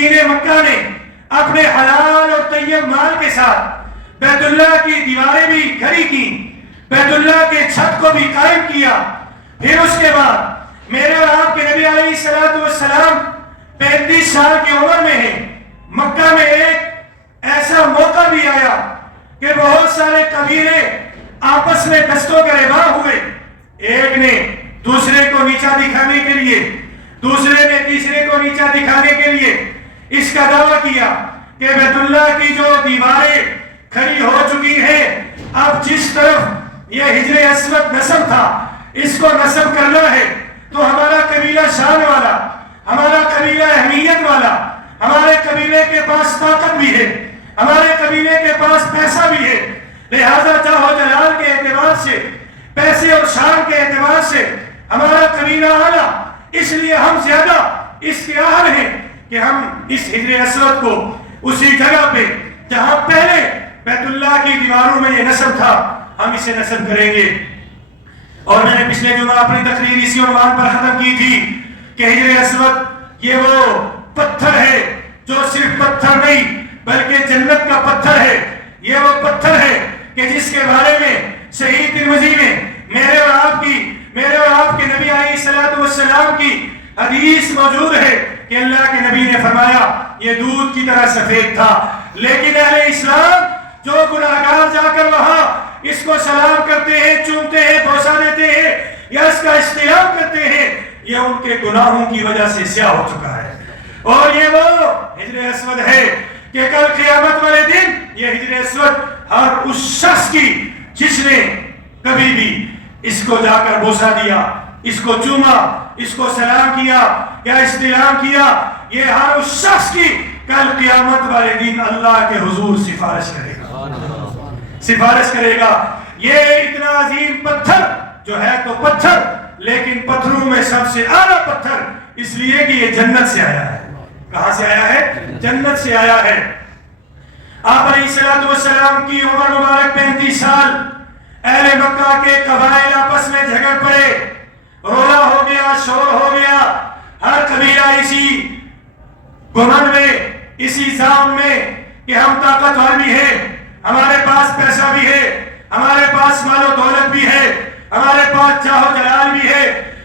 مشرکین مکہ نے اپنے حلال اور طیب مال کے ساتھ بیت اللہ کی دیواریں بھی کھڑی کی، بیت اللہ کے چھت کو بھی قائم کیا. پھر اس کے بعد میرے اور آپ کے نبی علیہ السلام 35 سال کی عمر میں ہیں. مکہ میں ایک ایسا موقع بھی آیا کہ بہت سارے قبیلے آپس میں دستوں کا ربا ہوئے. ایک نے دوسرے کو نیچا دکھانے کے لیے، دوسرے نے تیسرے کو نیچا دکھانے کے لیے اس کا دعویٰ کیا کہ بیت اللہ کی جو دیواریں کھڑی ہو چکی ہیں، اب جس طرف یہ حجر اسود نصب تھا اس کو نصب کرنا ہے تو ہمارا قبیلہ شان والا، ہمارا قبیلہ اہمیت والا، ہمارے قبیلے کے پاس طاقت بھی ہے، ہمارے قبیلے کے پاس پیسہ بھی ہے، لہذا چاہو جلال کے اعتبار سے، پیسے اور شان کے اعتبار سے ہمارا قبیلہ اعلیٰ، اس لیے ہم زیادہ استعار ہیں کہ ہم اس حجر اسود کو اسی جگہ پہ جہاں پہلے بیت اللہ کی دیواروں میں یہ نصب تھا ہم اسے نصب کریں گے. اور میں نے پچھلے جمعہ اپنی تقریر اسی عنوان پر ختم کی تھی کہ حجر اسود یہ وہ پتھر ہے جو صرف پتھر نہیں بلکہ جنت کا پتھر ہے. یہ وہ پتھر ہے کہ جس کے بارے میں صحیح ترمذی میں میرے اور آپ کے نبی علیہ السلام کی حدیث موجود ہے کہ اللہ کے نبی نے فرمایا یہ دودھ کی طرح سفید تھا، لیکن اہل اسلام جو گناہگار جا کر وہاں اس کو سلام کرتے ہیں، چومتے ہیں، بوسہ دیتے ہیں یا اس کا استعلام کرتے ہیں، یہ ان کے گناہوں کی وجہ سے سیاہ ہو چکا ہے. اور یہ وہ حجر اسود ہے کہ کل قیامت والے دن یہ حجر اسود ہر اس شخص کی جس نے کبھی بھی اس کو جا کر بوسہ دیا، اس کو چوما، اس کو سلام کیا یا استعلام کیا، یہ ہر اس شخص کی کل قیامت والے دن اللہ کے حضور سفارش کرے گا. یہ اتنا عظیم پتھر جو ہے تو پتھر، لیکن پتھروں میں سب سے اعلیٰ پتھر اس لیے کہ یہ جنت سے آیا ہے. کہاں سے آیا ہے؟ جنت سے آیا ہے. آپ علیہ السلام کی عمر مبارک 35 سال. اہل مکہ کے قبائل آپس میں جھگڑ پڑے، رولا ہو گیا، شور ہو گیا. ہر قبیلہ اسی گمن میں، اسی زام میں کہ ہم طاقتور بھی ہیں، ہمارے پاس پیسہ بھی ہے، ہمارے پاس مال و دولت بھی ہے، ہمارے پاس جاہ و جلال بھی ہے،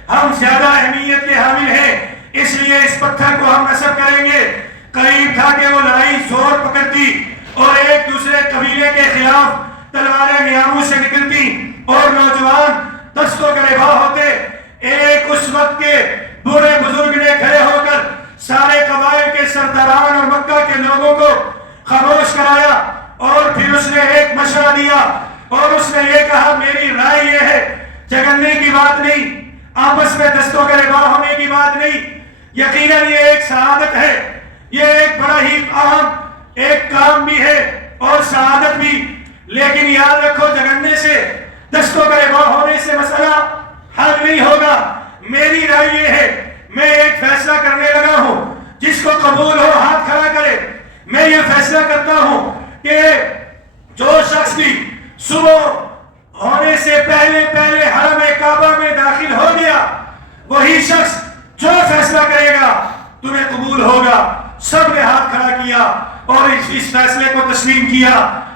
ہم زیادہ اہمیت کے حامل ہیں، اس لیے اس پتھر کو ہم نصب کریں گے. قریب تھا کہ وہ لڑائی زور پکڑتی اور ایک دوسرے قبیلے کے خلاف تلواریں نیاموں سے نکلتی اور نوجوان دستوں کا ربا ہوتے. ایک اس وقت کے بوڑھے بزرگ نے کھڑے ہو کر سارے قبائل کے سرداران اور مکہ کے لوگوں کو خاموش کرایا اور پھر اس نے ایک مشورہ دیا اور اس نے یہ کہا میری رائے یہ ہے، جھگڑنے کی بات نہیں، آپس میں دستوں کا ربا ہونے کی بات نہیں. یقیناً یہ ایک سعادت ہے، یہ ایک بڑا ہی اہم ایک کام بھی ہے اور سعادت بھی، لیکن یاد رکھو جھگڑنے سے، دستوں کا ربا ہونے سے مسئلہ حل نہیں ہوگا. میری رائے یہ ہے، میں ایک فیصلہ کرنے لگا ہوں، جس کو قبول ہو ہاتھ کھڑا کرے. میں یہ فیصلہ کرتا ہوں کہ جو شخص بھی صبح ہونے سے پہلے حرم کعبہ میں داخل ہو گیا، وہی شخص جو فیصلہ کرے گا تمہیں قبول ہوگا. سب نے ہاتھ کھڑا کیا اور اس فیصلے کو تسلیم کیا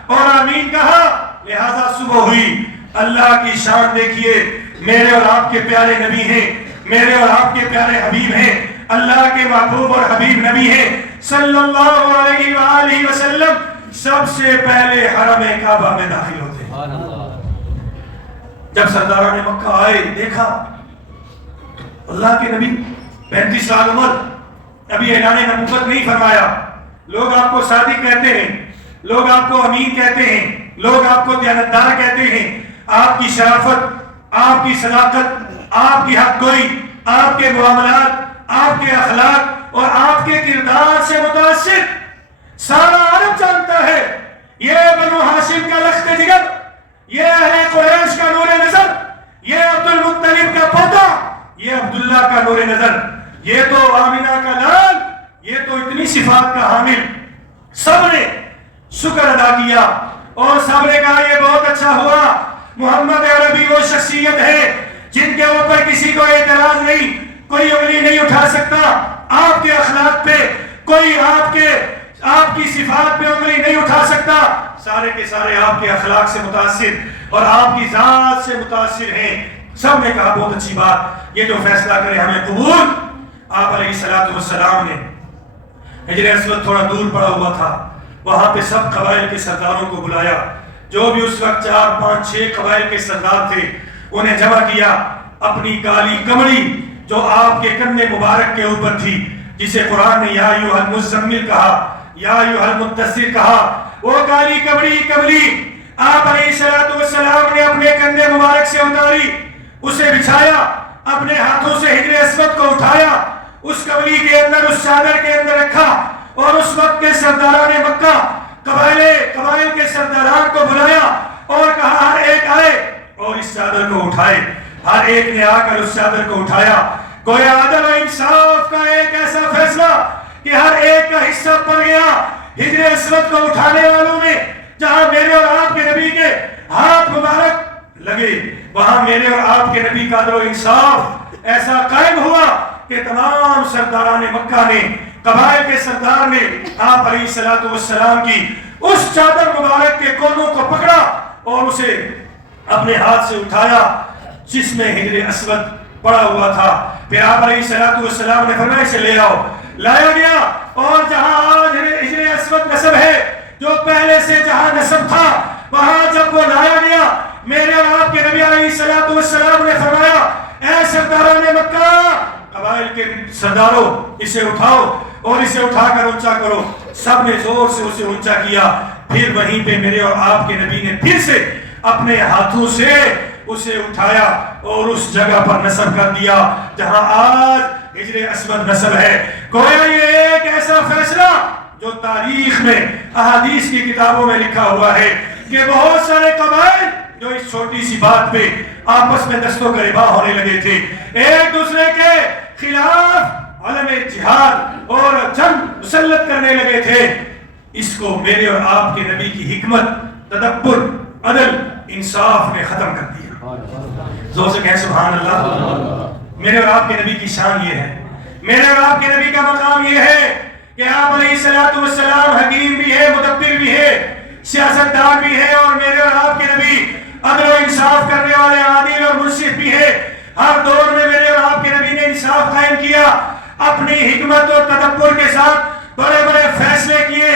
اور آمین کہا. لہذا صبح ہوئی. اللہ کی شان دیکھیے، میرے اور آپ کے پیارے نبی ہیں، میرے اور آپ کے پیارے حبیب ہیں، اللہ کے محبوب اور حبیب نبی ہیں صلی اللہ علیہ وآلہ وسلم. سب سے پہلے حرم کعبہ میں داخل ہوتے ہیں. جب سرداران مکہ آئے، دیکھا اللہ کے نبی 35 سال عمر، ابھی اعلان نبوت نہیں فرمایا. لوگ آپ کو صادق کہتے ہیں، لوگ آپ کو امین کہتے ہیں، لوگ آپ کو دیانتدار کہتے ہیں. آپ کی شرافت، آپ کی صداقت، آپ کی حق گوئی، آپ کے معاملات، آپ کے اخلاق اور آپ کے کردار سے متاثر سارا عرب جانتا ہے. یہ بنو ہاشم کا لخت جگر، یہ اہل قریش کا نور نظر، یہ عبد المطلب کا پوتا، یہ عبداللہ کا نور نظر، یہ تو آمنہ کا لال، یہ تو اتنی صفات کا حامل. سب نے شکر ادا کیا اور سب نے کہا یہ بہت اچھا ہوا. محمد عربی وہ شخصیت ہے جن کے اوپر کسی کو اعتراض نہیں، کوئی انگلی نہیں اٹھا سکتا. آپ کے اخلاق پہ کوئی آپ کی صفات پہ انگلی نہیں اٹھا سکتا، سارے کے سارے آپ کے اخلاق سے متاثر اور آپ کی ذات سے متاثر ہیں۔ سب نے کہا بہت اچھی بات، یہ جو فیصلہ کرے ہمیں قبول۔ آپ علیہ السلام نے حجر اسود تھوڑا دور پڑا ہوا تھا، وہاں پہ سب قبائل کے سرداروں کو بلایا، جو بھی اس وقت 4 5 6 قبائل کے سردار تھے انہیں جمع کیا۔ اپنی کالی کمڑی جو آپ کے کندھے مبارک کے اوپر تھی، جسے قرآن نے یا ایھا المزمل کہا، یا ایھا المدثر کہا، وہ کالی کمڑی آپ علیہ السلام نے اپنے کندھے مبارک سے اتاری، اسے بچھایا، اپنے ہاتھوں سے حجر اسود کو اٹھایا، اس کملی کے اندر، اس چادر کے اندر رکھا، اور اس وقت کے سرداران مکہ قبائل کے سرداران کو بلایا اور کہا ہر ایک آئے اور اس چادر کو اٹھائے۔ ہر ایک نے آ کر اس چادر کو اٹھایا۔ گویا عدل و انصاف کا ایک ایسا فیصلہ کہ ہر ایک کا حصہ پڑ گیا حجر اسود کو اٹھانے والوں میں۔ جہاں میرے اور آپ کے نبی کے ہاتھ مبارک لگے، وہاں میرے اور آپ کے نبی کا عدل و انصاف ایسا قائم ہوا کہ تمام سرداران مکہ نے، قبائل کے سردار نے آپ علیہ السلام کی اس چادر مبارک کے کونوں کو پکڑا اور اسے اپنے ہاتھ سے اٹھایا جس میں حجر اسود پڑا ہوا تھا۔ پھر آپ علیہ السلام نے فرمایا اسے لے آؤ، لایا گیا، اور جہاں آج حجر اسود نصب ہے، جو پہلے سے جہاں نصب تھا، وہاں جب وہ لایا گیا، میرے اور آپ کے نبی علیہ السلام نے فرمایا اے سرداران مکہ، قبائل کے سرداروں، اسے اٹھاؤ اور اسے اٹھا کر اونچا کرو۔ سب نے زور سے اسے اونچا کیا۔ پھر وہیں پہ میرے اور آپ کے نبی نے پھر سے اپنے ہاتھوں سے اسے اٹھایا اور اس جگہ پر نصب کر دیا جہاں آج حجر اسود نصب ہے۔ گویا یہ ایک ایسا فیصلہ جو تاریخ میں، احادیث کی کتابوں میں لکھا ہوا ہے کہ بہت سارے قبائل جو اس چھوٹی سی بات پہ آپس میں دست و گریباں ہونے لگے تھے، ایک دوسرے کے خلاف علم جہاد اور جنگ مسلط کرنے لگے تھے، اس کو میرے اور آپ کے نبی کی حکمت، تدبر، عدل، انصاف نے ختم کر دیا۔ زور سے کہیں سبحان اللہ۔ میرے اور آپ کے نبی کی شان یہ ہے، میرے اور آپ کے نبی کا مقام یہ ہے کہ آپ علیہ السلام حکیم بھی ہے، مدبر بھی ہے، سیاستدان بھی ہے، اور میرے اور آپ کے نبی عدل و انصاف کرنے والے عادل اور منصف بھی ہے۔ ہر دور میں میرے اور آپ کے نبی نے انصاف قائم کیا، اپنی حکمت اور تدبر کے ساتھ بڑے بڑے فیصلے کیے۔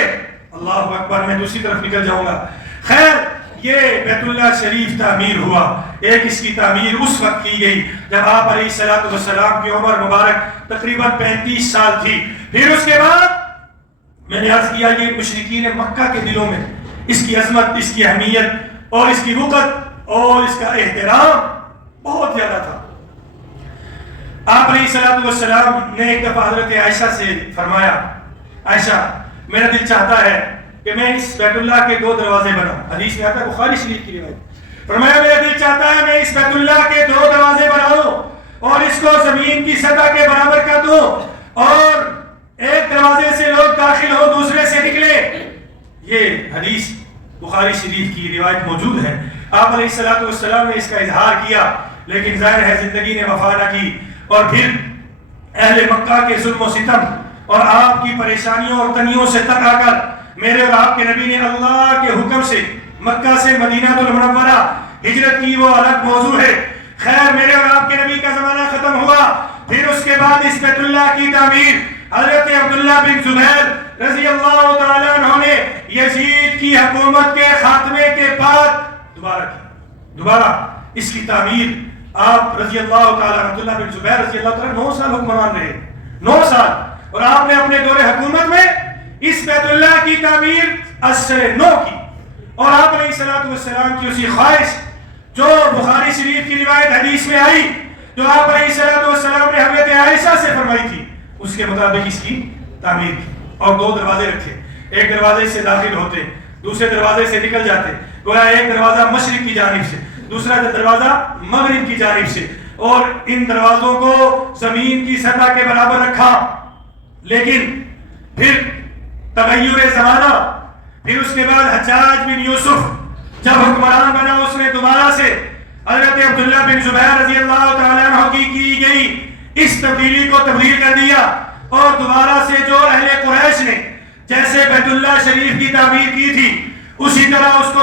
اللہ اکبر، میں دوسری طرف نکل جاؤں گا۔ خیر، یہ بیت اللہ شریف تعمیر ہوا۔ ایک اس کی تعمیر اس وقت کی گئی جب آپ علیہ السلام کی عمر مبارک تقریباً 35 سال تھی۔ پھر اس کے بعد میں نے عرض کیا یہ مشرکین مکہ کے دلوں میں اس کی عظمت، اس کی اہمیت اور اس کی وقت اور اس کا احترام بہت زیادہ تھا۔ آپ علیہ السلام نے ایک دفعہ حضرت عائشہ سے فرمایا، عائشہ میرا دل چاہتا ہے کہ میں اس بیت اللہ کے 2 دروازے بناؤں۔ حدیث میں آتا ہے، بخاری شریف کی روایت۔ فرمایا میرا دل چاہتا ہے میں اس بیت اللہ کے 2 دروازے بناؤں اور اس کو زمین کی سطح کے برابر کر دوں، اور ایک دروازے سے لوگ داخل ہو، دوسرے سے نکلے۔ یہ حدیث بخاری شریف کی روایت موجود ہے۔ آپ علیہ السلام نے اس کا اظہار کیا، لیکن ظاہر ہے زندگی نے وفا نہ کی، اور پھر اہل مکہ کے ظلم و ستم اور آپ کی پریشانیوں اور تنگیوں سے تنگ آ کر میرے اور آپ کے نبی نے اللہ کے حکم سے مکہ سے مدینہ المنورہ ہجرت کی، وہ الگ موضوع ہے۔ خیر، میرے اور آپ کے نبی کا زمانہ ختم ہوا۔ پھر اس کے بعد اس بیت اللہ کی تعمیر حضرت عبداللہ بن زبیر رضی اللہ تعالیٰ عنہ نے یزید کی حکومت کے خاتمے کے بعد دوبارہ اس کی تعمیر آپ رضی اللہ تعالیٰ، عبداللہ بن زبیر رضی اللہ تعالیٰ 9 سال حکمران رہے، 9 سال، اور آپ نے اپنے دور حکومت میں اس بیت اللہ کی تعمیر اثر نو کی۔ اور آپ علیہ السلام کی اسی خواہش جو بخاری شریف کی روایت حدیث میں آئی، جو آپ علیہ السلام نے حضرت عائشہ سے فرمائی تھی، اس کے مطابق اس کی تعمیر کی، اور 2 دروازے رکھے، ایک دروازے سے داخل ہوتے، دوسرے دروازے سے نکل جاتے۔ گویا ایک دروازہ مشرق کی جانب سے، دوسرا دروازہ مغرب کی جانب سے، اور ان دروازوں کو زمین کی سطح کے برابر رکھا۔ لیکن پھر تغیر زمانہ، پھر اس کے بعد حجاج بن یوسف جب حکمران بنا، اس نے دوبارہ سے حضرت عبداللہ بن زبیر رضی اللہ تعالیٰ عنہ کی گئی اس تبدیلی کو تبدیل کر دیا۔ اور دوبارہ سے جو اہل قریش نے جیسے بیت اللہ شریف کی تعمیر کی تھی اسی طرح اس کو